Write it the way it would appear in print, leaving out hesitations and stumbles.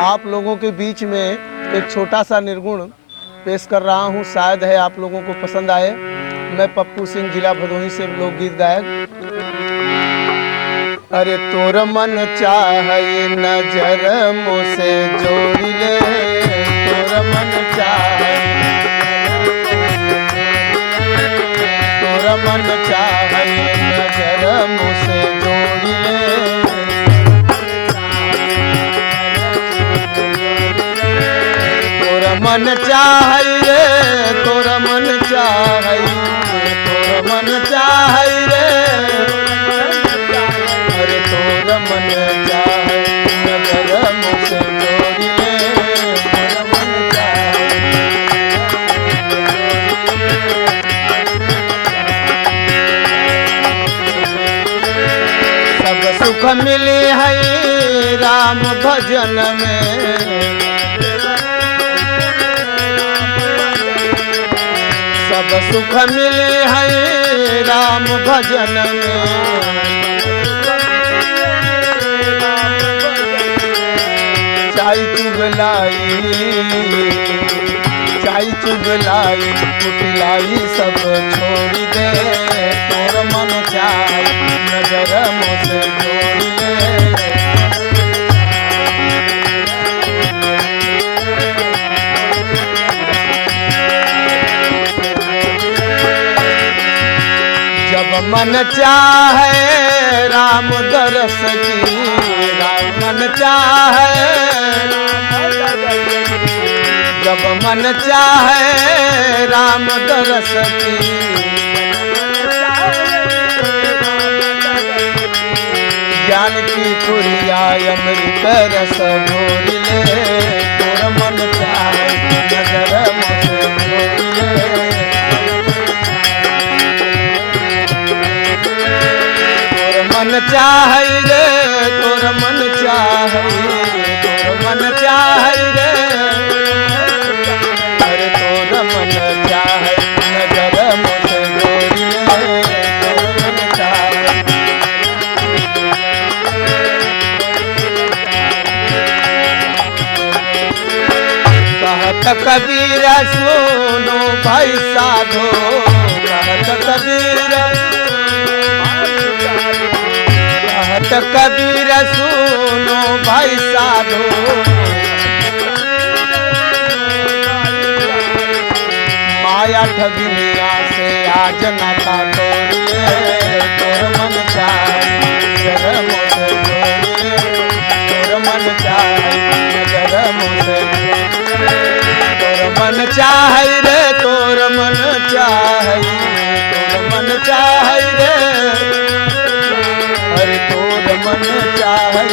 आप लोगों के बीच में एक छोटा सा निर्गुण पेश कर रहा हूँ। शायद है आप लोगों को पसंद आए। मैं पप्पू सिंह, जिला भदोही से लोकगीत गायक। अरे तोर मन चाहे नजर मुझसे जोड़ ले, तोर मन चाहे, तोर मन चाहे नजर मुझसे जोड़ ले, तोर मन चाहे रे, तोर मन चाहे, तोर मन चाहे रे, अरे तोर मन चाहे नजर मुझसे जोड़ ले, तोर मन चाहे। सब सुख मिली है राम भजन में, सब सुख मिले है राम भजन में, चाय चुगलाई, चाय चुगलाई पुतलाई सब छोड़ दे, तोर मन चाहे नजर मुझसे जोड़ ले, जब मन चाहे राम दरस की, राम मन चाहे, जब मन चाहे राम दरस की, ज्ञान की पुरिया अमृत रस घोर ले, तोर मन चाहे नजर मुझसे जोड़ ले, मन चाहे रे, तोर मन चाहे, तोर मन चाहे रे, अरे तोर मन चाहे नजर मुझसे जोड़ ले, तोर मन चाहे। कहत कबीर सुनो भाई साधो, कहत कबीर, कहत कबीर सुनो भाई साधो, माया ठगिनिया से आज नाता तोड़ ले, तोर मन चाहे नजर मुझसे जोड़ ले, तोर मन चाहे नजर मुझसे जोड़ ले, तोर मन चाहे रे, तोर मन चाहे, तोर मन चाहे रे, अरे तोर मन चाहे।